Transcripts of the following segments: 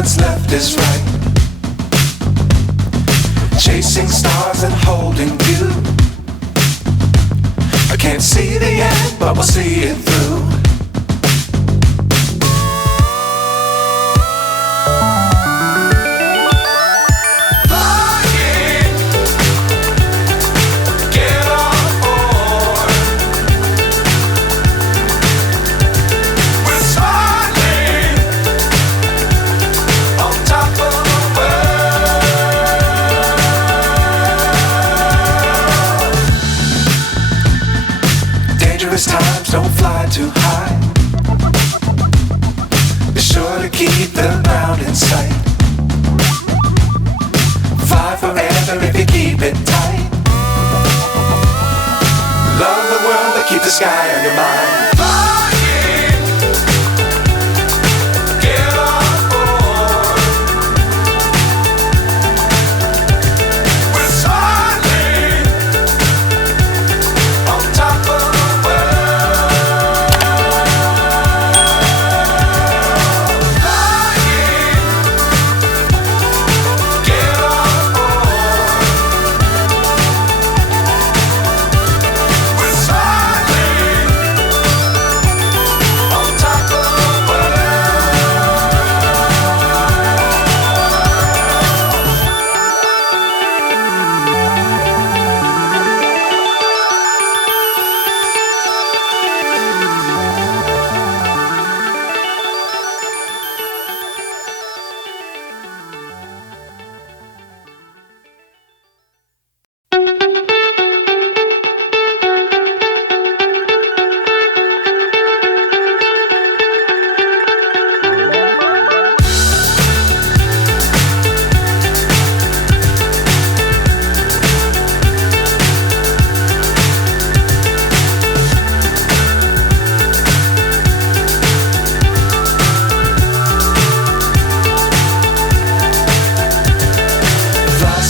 what's left is right. Chasing stars and holding you. I can't see the end, but we'll see it through. Times don't fly too high. Be sure to keep the ground in sight. Fly forever if you keep it tight. Love the world but keep the sky on your mind.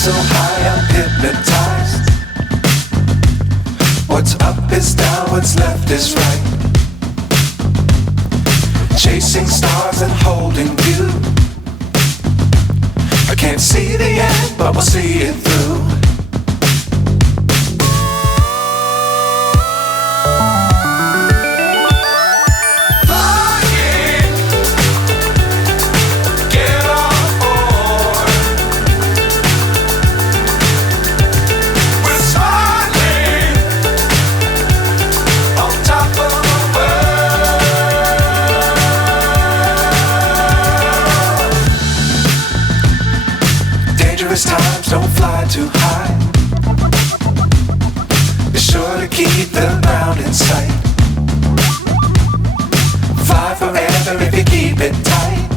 So high I'm hypnotized. What's up is down, what's left is right. Chasing stars and holding you. I can't see the end, but we'll see it through. Times don't fly too high. Be sure to keep the ground in sight. Fly forever if you keep it tight.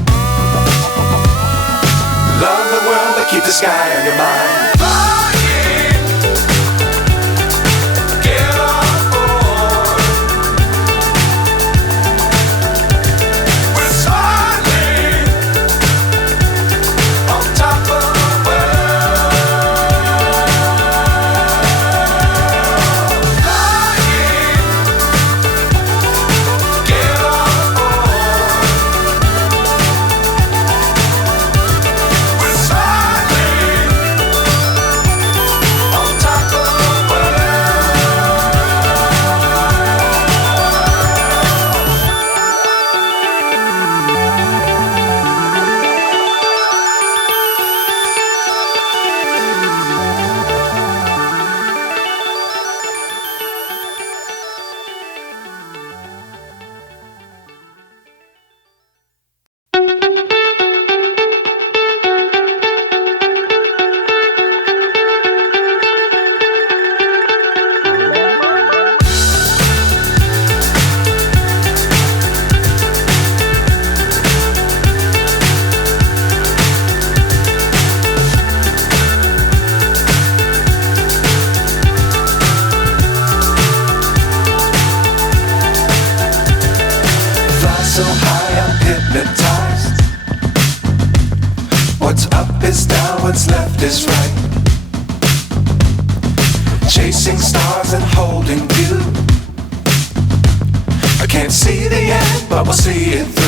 Love the world but keep the sky on your mind. So high I'm hypnotized. What's up is down, what's left is right. Chasing stars and holding you. I can't see the end, but we'll see it through.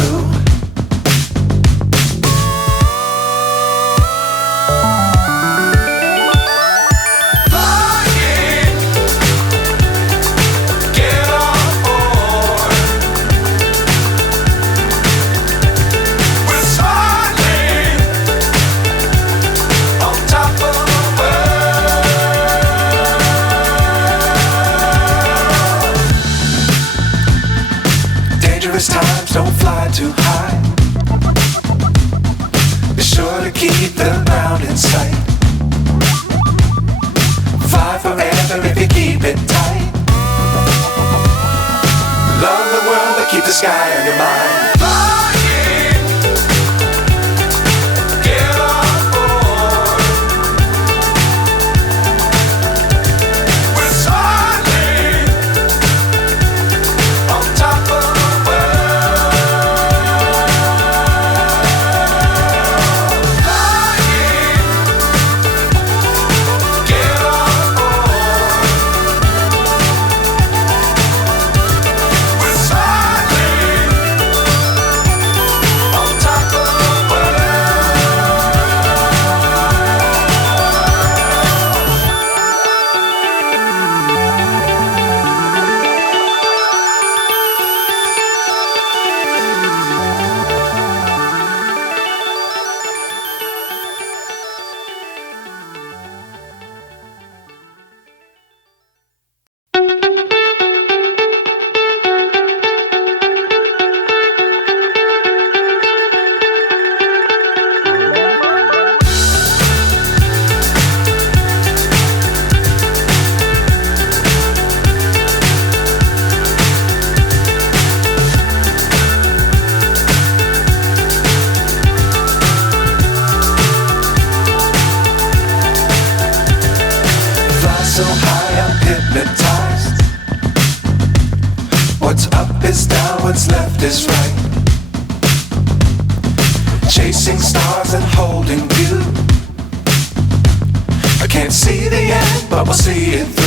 times don't fly too high. Be sure to keep the ground in sight. Fly forever if you keep it tight. Love the world but keep the sky on your mind. So high I'm hypnotized. What's up is down, what's left is right. Chasing stars and holding you. I can't see the end, but we'll see it through.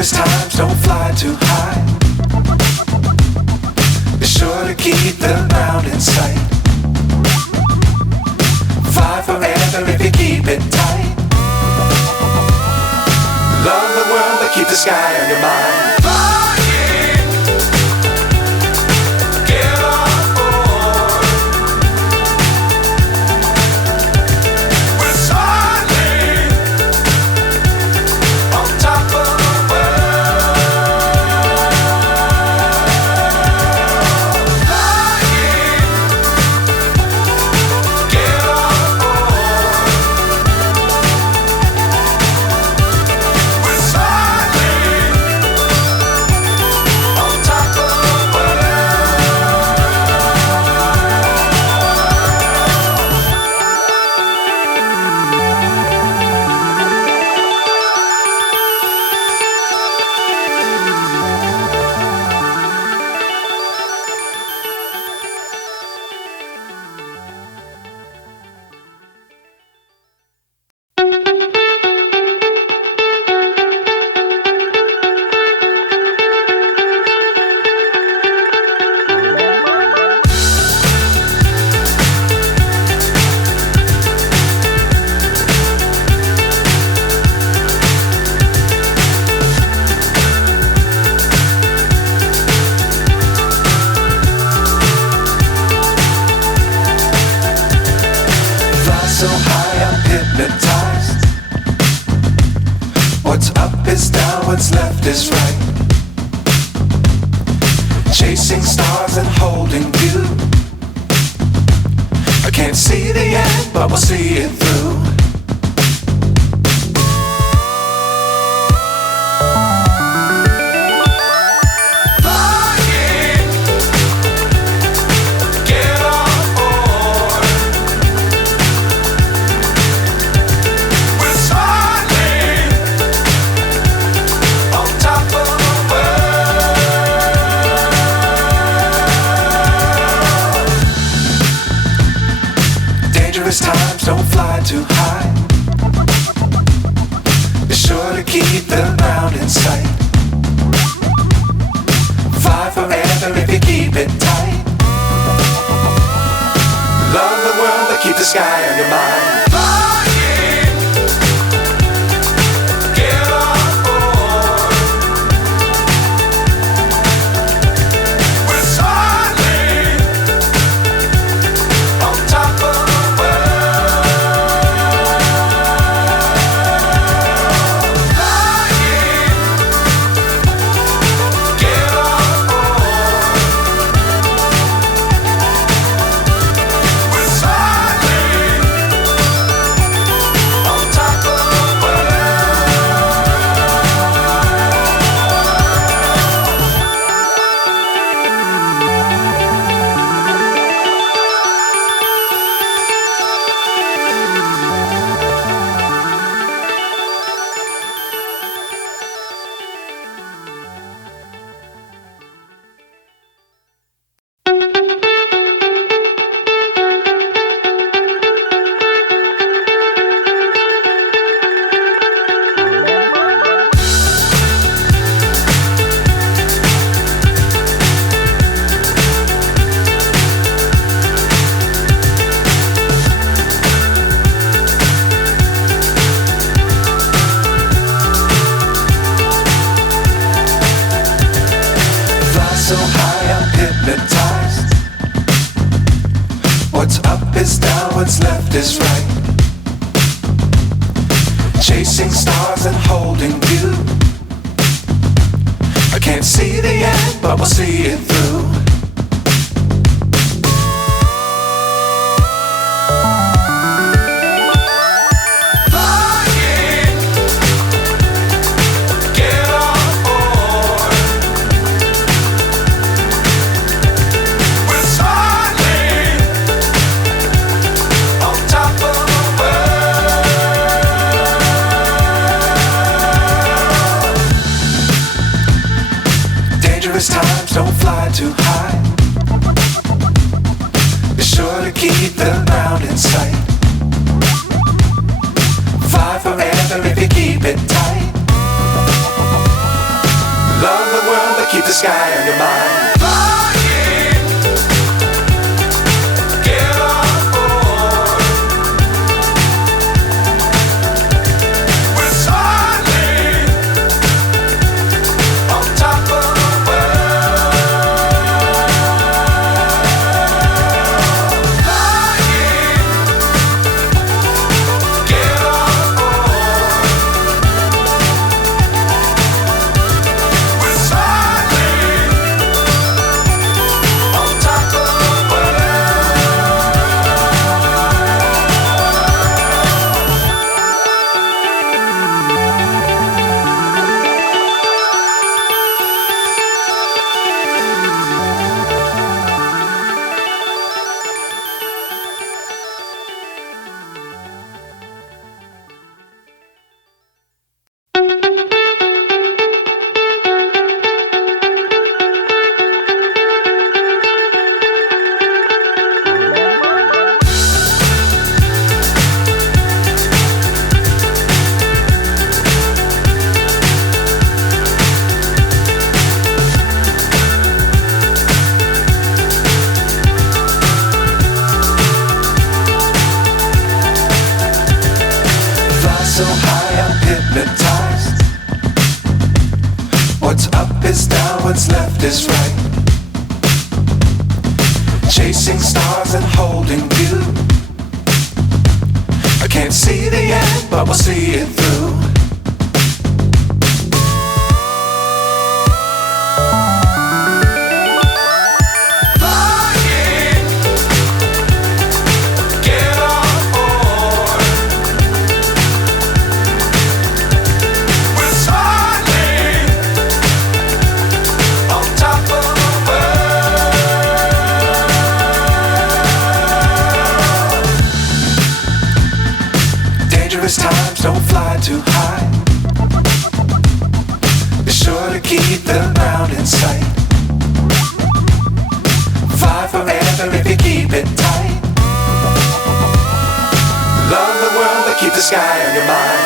Times don't fly too high. Be sure to keep the ground in sight. Fly forever if you keep it tight. Love the world but keep the sky on your mind. So high I'm hypnotized. What's up is down, what's left is right. Chasing stars and holding you. I can't see the end, but we'll see it through. Times don't fly too high. Be sure to keep the ground in sight. Fly forever if you keep it tight. that keep the sky on your mind. Flying, get on board. We're soaring on top of the world. Flying, get on board. We're soaring on top of the so high, I'm hypnotized. What's up is down, what's left is right. Chasing stars and holding you. I can't see the end, but we'll see it through. Flying, get on board. We're soaring on top of the world. Dangerous times, don't fly too high. Be sure to keep the ground in sight. Fly forever if you keep it tight. Love the world, but keep the sky on your mind. Flying, get on board. We're soaring on top of the world. Flying, get on board. We're soaring on top of the world. Fly so high, I'm hypnotized. What's up is down, what's left is right. Chasing stars and holding you. I can't see the end, but we'll see it through. Flying, get on board. We're soaring on top of the world. Dangerous times, don't fly too high. Be sure to keep the ground in sight. Fly forever if you keep it tight. Love the world, but keep the sky on your mind.